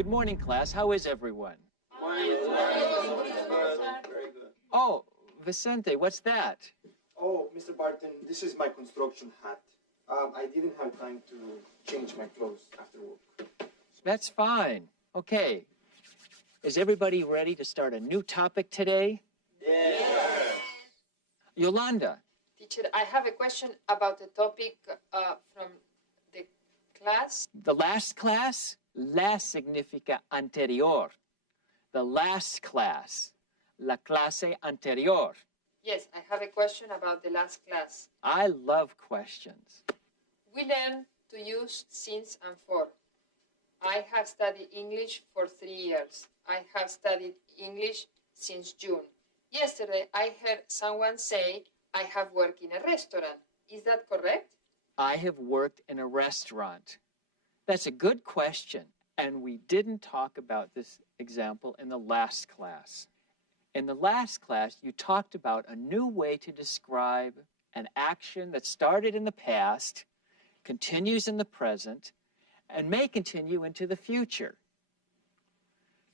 Good morning, class. How is everyone? Very good. Oh, Vicente, what's that? Oh, Mr. Barton, this is my construction hat. I didn't have time to change my clothes after work. That's fine. Okay. Is everybody ready to start a new topic today? Yes. Yolanda. Teacher, I have a question about the topic from the class. The last class? La significa anterior. The last class. La clase anterior. Yes, I have a question about the last class. I love questions. We learned to use since and for. I have studied English for 3 years. I have studied English since June. Yesterday, I heard someone say, I have worked in a restaurant. Is that correct? I have worked in a restaurant. That's a good question, and we didn't talk about this example in the last class. In the last class, you talked about a new way to describe an action that started in the past, continues in the present, and may continue into the future.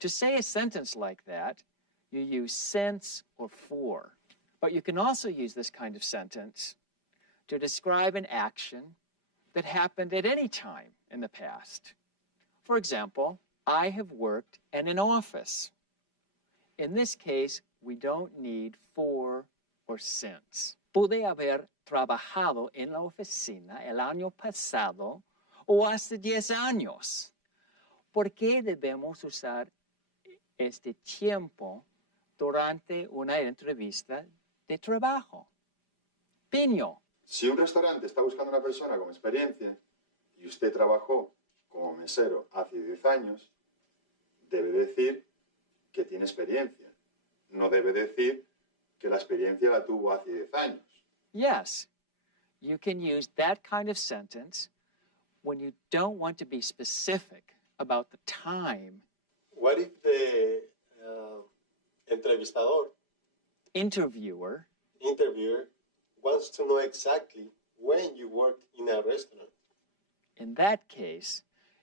To say a sentence like that, you use since or for. But you can also use this kind of sentence to describe an action that happened at any time in the past. For example, I have worked in an office. In this case, we don't need for or since. Pude haber trabajado en la oficina el año pasado o hace 10 años. ¿Por qué debemos usar este tiempo durante una entrevista de trabajo? Piño. Si un restaurante está buscando una persona con experiencia y usted trabajó como mesero hace 10 años, debe decir que tiene experiencia. No debe decir que la experiencia la tuvo hace 10 años. Yes, you can use that kind of sentence when you don't want to be specific about the time. What if the entrevistador, Interviewer interviewer, wants to know exactly when you worked in a restaurant? In that case,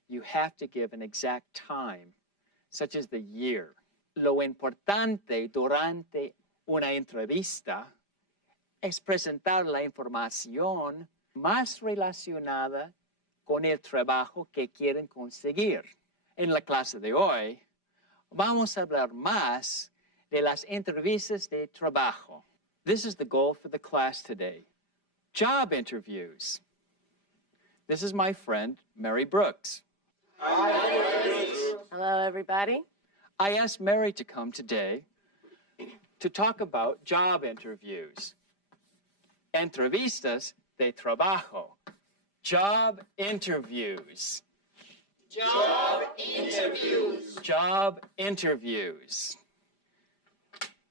you have to give an exact time, such as the year. Lo importante durante una entrevista es presentar la información más relacionada con el trabajo que quieren conseguir. En la clase de hoy, vamos a hablar más de las entrevistas de trabajo. This is the goal for the class today. Job interviews. This is my friend, Mary Brooks. Hello, everybody. I asked Mary to come today to talk about job interviews. Entrevistas de trabajo. Job interviews. Job interviews. Job interviews.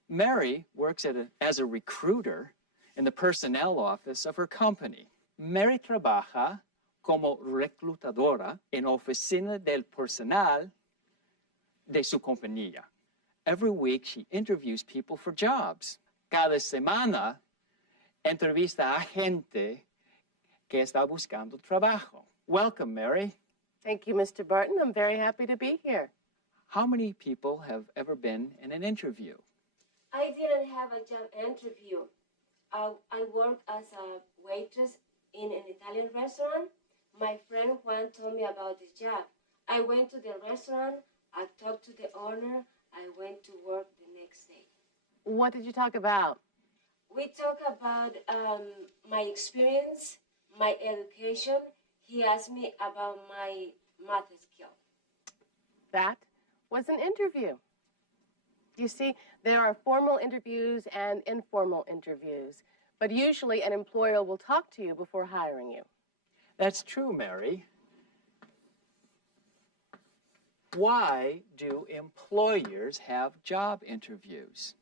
Mary works as a recruiter in the personnel office of her company. Mary trabaja como reclutadora en oficina del personal de su compañía. Every week, she interviews people for jobs. Cada semana, entrevista a gente que está buscando trabajo. Welcome, Mary. Thank you, Mr. Barton. I'm very happy to be here. How many people have ever been in an interview? I didn't have a job interview. I worked as a waitress in an Italian restaurant. My friend Juan told me about this job. I went to the restaurant, I talked to the owner, I went to work the next day. What did you talk about? We talked about my experience, my education. He asked me about my math skill. That was an interview. You see, there are formal interviews and informal interviews, but usually an employer will talk to you before hiring you. That's true, Mary. Why do employers have job interviews?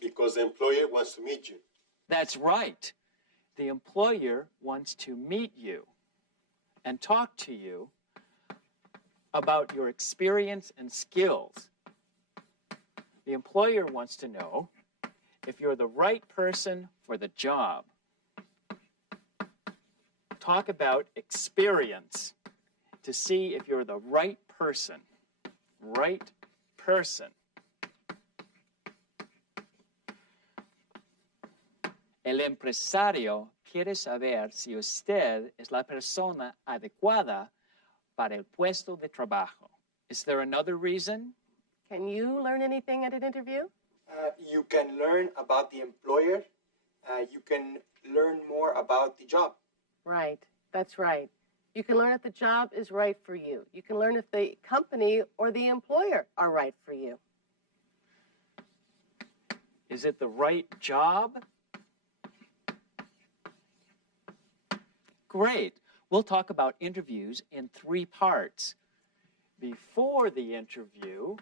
Because the employer wants to meet you. That's right. The employer wants to meet you and talk to you about your experience and skills. The employer wants to know if you're the right person for the job. Talk about experience to see if you're the right person. right person. El empresario quiere saber si usted es la persona adecuada para el puesto de trabajo. Is there another reason? Can you learn anything at an interview? You can learn about the employer. You can learn more about the job. Right, that's right. You can learn if the job is right for you. You can learn if the company or the employer are right for you. Is it the right job? Great. We'll talk about interviews in 3 parts. Before the interview,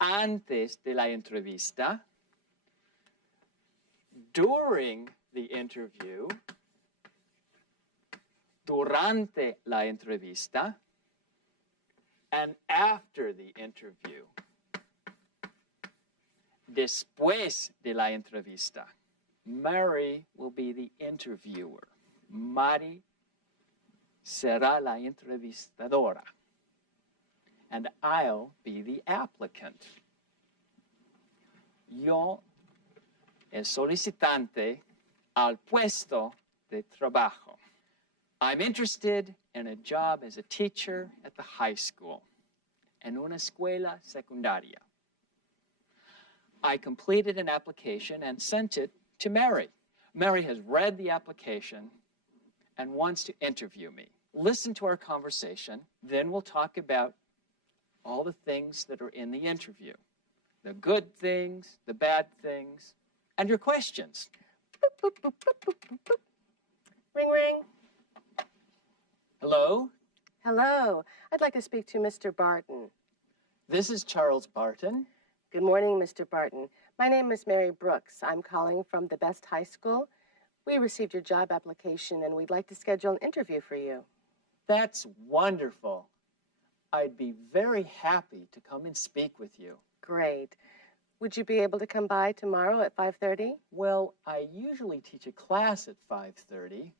antes de la entrevista, during the interview, durante la entrevista, and after the interview, después de la entrevista. Mary will be the interviewer. Mari será la entrevistadora. And I'll be the applicant. Yo el solicitante al puesto de trabajo. I'm interested in a job as a teacher at the high school, en una escuela secundaria. I completed an application and sent it to Mary. Mary has read the application and wants to interview me. Listen to our conversation, then we'll talk about all the things that are in the interview. The good things, the bad things, and your questions. Boop, boop, boop, boop, boop, boop, boop. Ring, ring. Hello, Hello. I'd like to speak to Mr. Barton. this is Charles Barton. Good morning, Mr. Barton. My name is Mary Brooks. I'm calling from the Best High School. We received your job application, and we'd like to schedule an interview for you. That's wonderful. I'd be very happy to come and speak with you. Great. Would you be able to come by tomorrow at 5:30? Well, I usually teach a class at 5:30.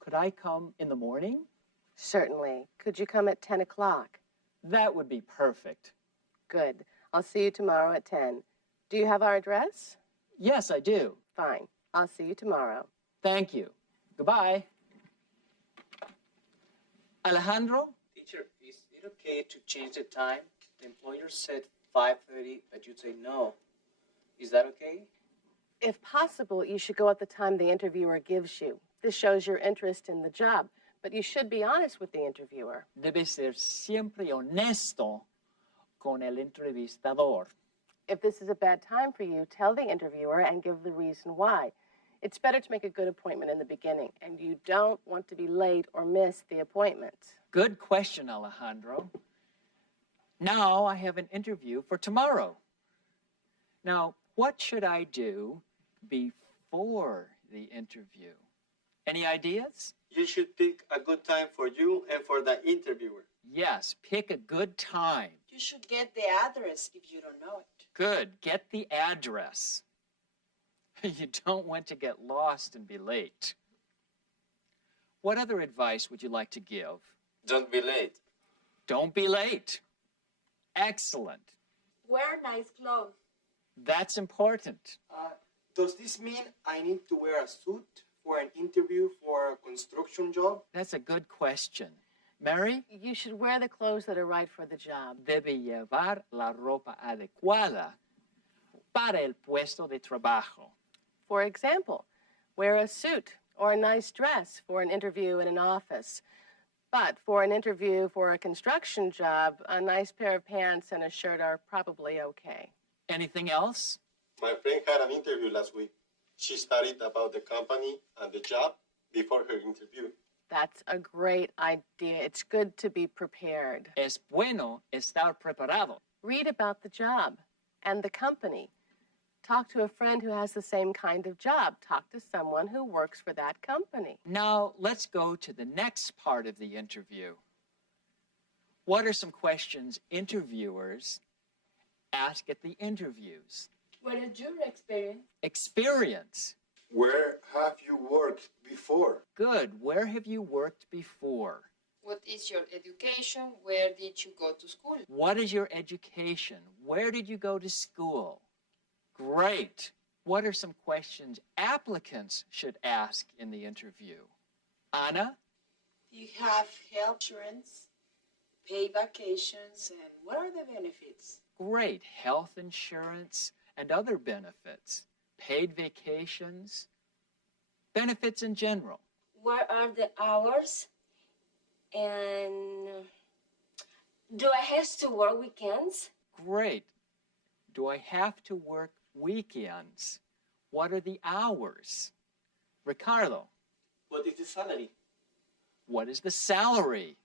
Could I come in the morning? Certainly. Could you come at 10 o'clock? That would be perfect. Good. I'll see you tomorrow at 10. Do you have our address? Yes, I do. Fine. I'll see you tomorrow. Thank you. Goodbye. Alejandro? Teacher, is it okay to change the time? The employer said 5:30, but you say no. Is that okay? If possible, you should go at the time the interviewer gives you. This shows your interest in the job, but you should be honest with the interviewer. Debe ser siempre honesto con el entrevistador. If this is a bad time for you, tell the interviewer and give the reason why. It's better to make a good appointment in the beginning, and you don't want to be late or miss the appointment. Good question, Alejandro. Now I have an interview for tomorrow. Now, what should I do before the interview? Any ideas? You should pick a good time for you and for the interviewer. Yes, pick a good time. You should get the address if you don't know it. Good, get the address. You don't want to get lost and be late. What other advice would you like to give? Don't be late. Don't be late. Excellent. Wear nice clothes. That's important. Does this mean I need to wear a suit for an interview for a construction job? That's a good question. Mary? You should wear the clothes that are right for the job. Debe llevar la ropa adecuada para el puesto de trabajo. For example, wear a suit or a nice dress for an interview in an office. But for an interview for a construction job, a nice pair of pants and a shirt are probably okay. Anything else? My friend had an interview last week. She studied about the company and the job before her interview. That's a great idea. It's good to be prepared. Es bueno estar preparado. Read about the job and the company. Talk to a friend who has the same kind of job. Talk to someone who works for that company. Now, let's go to the next part of the interview. What are some questions interviewers ask at the interviews? What is your experience? Experience. Where have you worked before? Good. Where have you worked before? What is your education? Where did you go to school? What is your education? Where did you go to school? Great. What are some questions applicants should ask in the interview? Anna? Do you have health insurance, paid vacations, and what are the benefits? Great. Health insurance and other benefits. Paid vacations. Benefits in general. What are the hours? And do I have to work weekends? Great. Do I have to work weekends? What are the hours? Ricardo? What is the salary? What is the salary?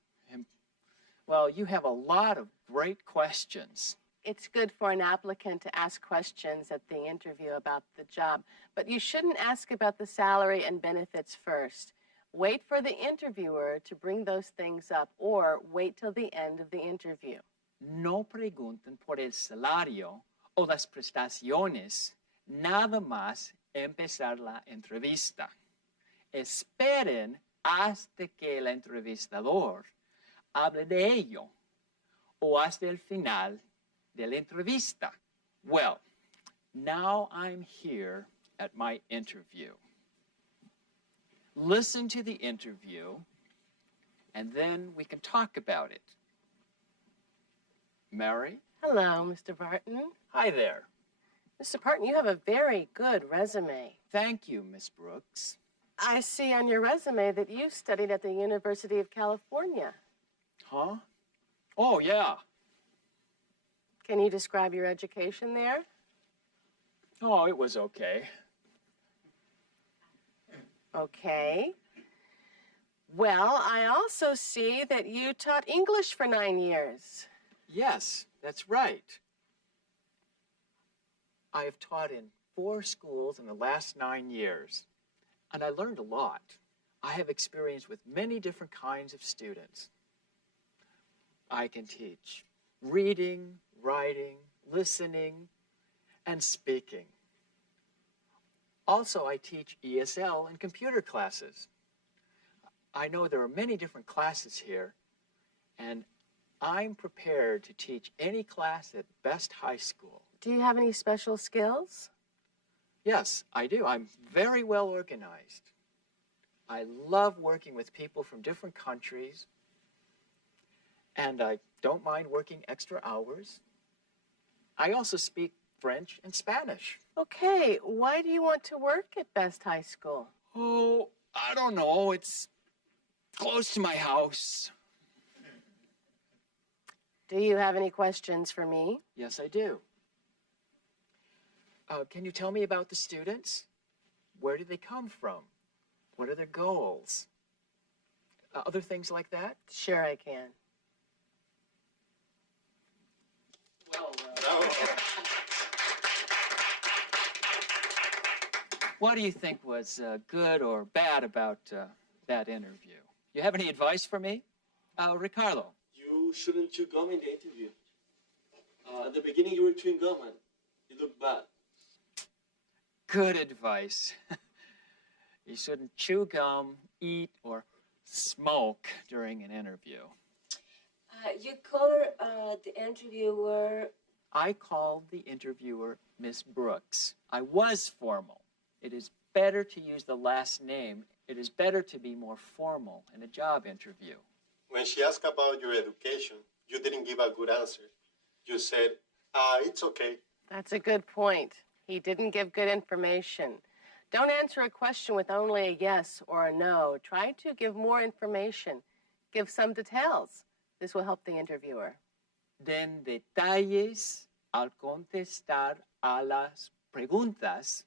Well, you have a lot of great questions. It's good for an applicant to ask questions at the interview about the job, but you shouldn't ask about the salary and benefits first. Wait for the interviewer to bring those things up, or wait till the end of the interview. No pregunten por el salario o las prestaciones nada más empezar la entrevista. Esperen hasta que el entrevistador hable de ello o hasta el final de la entrevista. Well, now I'm here at my interview. Listen to the interview, and then we can talk about it. Mary? Hello, Mr. Barton. Hi there. Mr. Barton, you have a very good resume. Thank you, Miss Brooks. I see on your resume that you studied at the University of California. Huh? Oh, yeah. Can you describe your education there? Oh, it was okay. Okay. Well, I also see that you taught English for 9 years. Yes, that's right. I have taught in 4 schools in the last 9 years, and I learned a lot. I have experience with many different kinds of students. I can teach reading, writing, listening, and speaking. Also, I teach ESL and computer classes. I know there are many different classes here, and I'm prepared to teach any class at Best High School. Do you have any special skills? Yes, I do. I'm very well organized. I love working with people from different countries, and I don't mind working extra hours. I also speak French and Spanish. Okay, why do you want to work at Best High School? Oh, I don't know. It's close to my house. Do you have any questions for me? Yes, I do. Can you tell me about the students? Where do they come from? What are their goals? Other things like that? Sure, I can. Well, What do you think was good or bad about that interview? You have any advice for me? Ricardo? you shouldn't chew gum in the interview. At the beginning, you were chewing gum and you looked bad. Good advice. You shouldn't chew gum, eat, or smoke during an interview. You call the interviewer. I called the interviewer Miss Brooks. I was formal. It is better to use the last name. It is better to be more formal in a job interview. When she asked about your education, you didn't give a good answer. You said, it's okay. That's a good point. He didn't give good information. Don't answer a question with only a yes or a no. Try to give more information. Give some details. This will help the interviewer. Den detalles al contestar a las preguntas.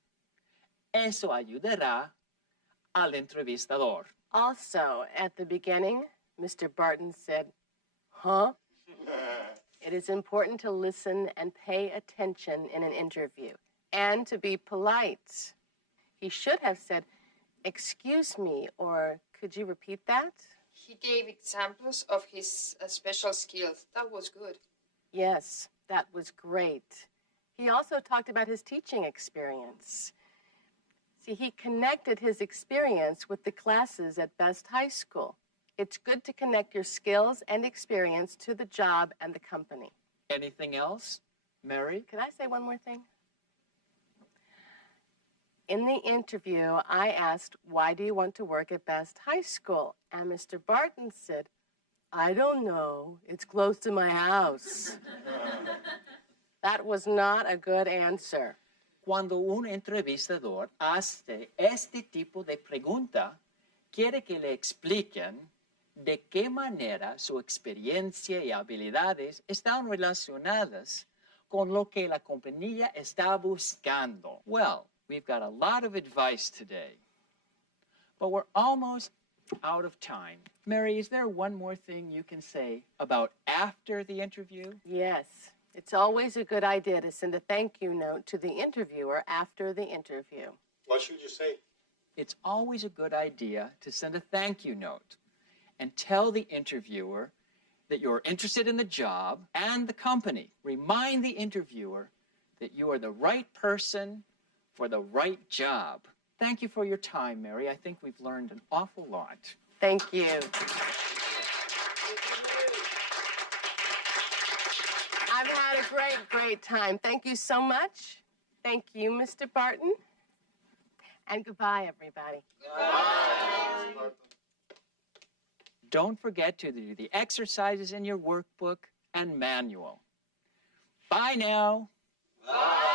Eso ayudará al entrevistador. Also, at the beginning, Mr. Barton said, huh? It is important to listen and pay attention in an interview and to be polite. He should have said, excuse me, or could you repeat that? He gave examples of his special skills. That was good. Yes, that was great. He also talked about his teaching experience. See, he connected his experience with the classes at Best High School. It's good to connect your skills and experience to the job and the company. Anything else, Mary? Can I say one more thing? In the interview, I asked, why do you want to work at Best High School? And Mr. Barton said, I don't know. It's close to my house. That was not a good answer. Cuando un entrevistador hace este tipo de pregunta, quiere que le expliquen de qué manera su experiencia y habilidades están relacionadas con lo que la compañía está buscando. Well, we've got a lot of advice today, but we're almost out of time. Mary, is there one more thing you can say about after the interview? Yes. It's always a good idea to send a thank you note to the interviewer after the interview. What should you say? It's always a good idea to send a thank you note and tell the interviewer that you're interested in the job and the company. Remind the interviewer that you are the right person for the right job. Thank you for your time, Mary. I think we've learned an awful lot. Thank you. I've had a great, great time. Thank you so much. Thank you, Mr. Barton. And goodbye, everybody. Bye. Don't forget to do the exercises in your workbook and manual. Bye now. Bye.